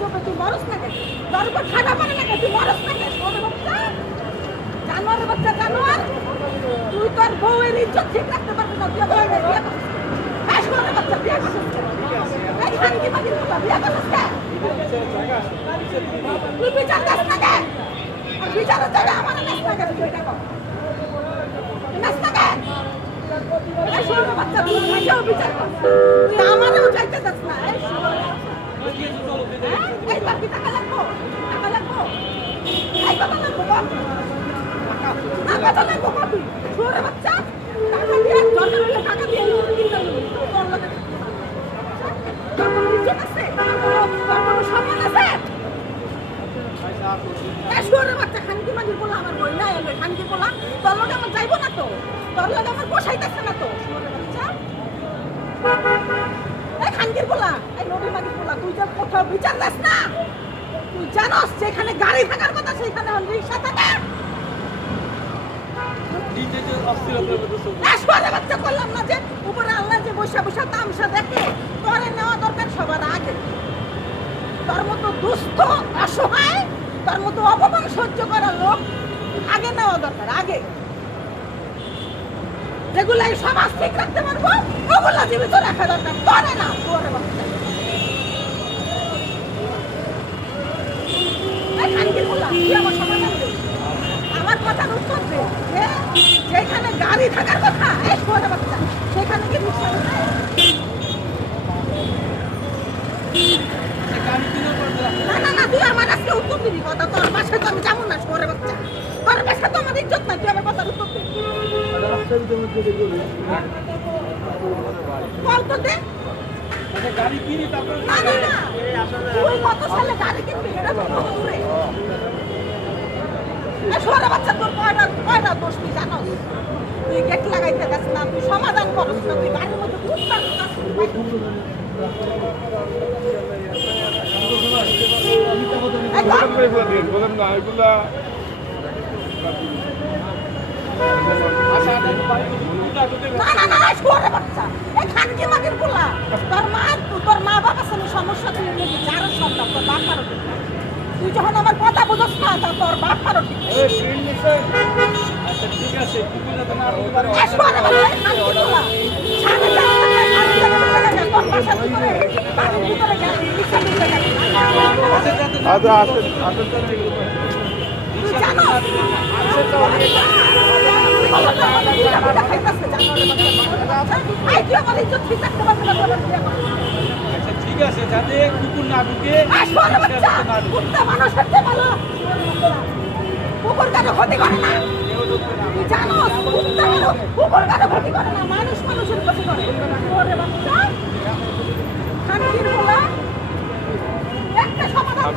গজবে তুই মরস না কেন? তোর উপর খাটা পড়ে না কেন? তুই মরস না কেন? ওরে বাচ্চা, জানোয়ারের বাচ্চা, জানোয়ার। তুই তোর বউয়ের ইজ্জত ঠিক রাখতে পারবি না, তুই আমার বিয়ে করছিস। হ্যাঁ, শোনের বাচ্চা, বিয়ে করছিস কেন? এই খানকি মাগির পোলা, বিয়ে করছিস কেন? তুই বিচার দাস না কেন? আর বিচারের জায়গায় আমার নাচ না কেন? তুই এটা কর। নাচ না কেন? এই শোনের বাচ্চা, তুই আমাকেও বিচার কর। তুই আমারও চাইতে চাস না। এই শোনের বাচ্চা। এই তোর কি টাকা লাগবো? টাকা লাগবো? এই কথা লাগবো বল। না কথা লাগবো বল তুই। শোনের বাচ্চা, টাকা দিয়ে দরকার হলে টাকা দিয়ে কিনতে হবে। তোর লাগে তোর কোনো ইজ্জত আছে? তোর কোনো সম্মান আছে? এই শোনের বাচ্চা, খানকি মাগির পোলা আমার বই নাই, আমি খানকি পোলা তোর লগে আমার যাইবো না তো, তোর লগে আমার পোষাইতেছে না তো। শোনের বাচ্চা, এই খানকির পোলা, এই নবী মাগির পোলা, তুই যে কোথাও বিচার দাস না, তুই জানোস যেখানে গাড়ি থাকার কথা সেখানে হল রিক্সা থাকে। শোনের বাচ্চা, করলাম না যে উপরে আল্লাহ যে বসে বসে তামসা দেখে, তোরে নেওয়া দরকার সবার আগে। তোর মতো দুস্থ, অসহায়, তোর মতো অপমান সহ্য করার লোক আগে নেওয়া দরকার, আগে। যেগুলো এই সমাজ ঠিক রাখতে পারবো ওগুলো জীবিত রাখা দরকার, তোরে না। তোরে বাচ্চা, এই খানকির পোলা, তুই আমার সমাধান দে, আমার কথার উত্তর দে। যেখানে গাড়ি থাকার কথা, এই তোরে বাচ্চা, সেখানে কি রিক্সা আছে? না না না, তুই আমার আজকে উত্তর দিবি কথা। তোর বাসায় তো আমি যাবো না। শোরে বাচ্চা, তোর বাসায় তো আমার ইজ্জত নাই, তুই আমার কথার উত্তর দে। বল তো দে। না না না, তুই কত সালে গাড়ি কিনবি এটা তো বহু দূরে। শোরে বাচ্চা, তোর কয়টা দোষ তুই জানোস? তুই গেট লাগাইতে যাস না, তুই সমাধান করস না, তুই গাড়ির মধ্যে ঘুরতাস না। বলেন না এগুলা না না না, শোরে বাচ্চা, এই খানকি মাগির পোলা, তোর মা বাবা সামনে সমস্যা তুই নিবি, যার সব না, তোর বাপ মারো ঠিক না। তুই যখন আমার কথা বুঝস না, তা তোর বাপ মারো ঠিক না। ঠিক আছে শোরে বাচ্চা, এই খানকি পোলা, সাড়ে 4 টাকায় তোর বাসার ভিতরে, বাড়ির ভিতরে গেলে রিক্সা দিতে গেলে। আচ্ছা আসেন আসেন তুই জানোস? আচ্ছা ঠিক আছে যাতে কুকুর না ঢুকে কুকুর কারো ক্ষতি করে না, তুই জানোস? কুকুর কারো ক্ষতি করে না, মানুষ মানুষের ক্ষতি করে। খানকির পোলা, একটা সমাধান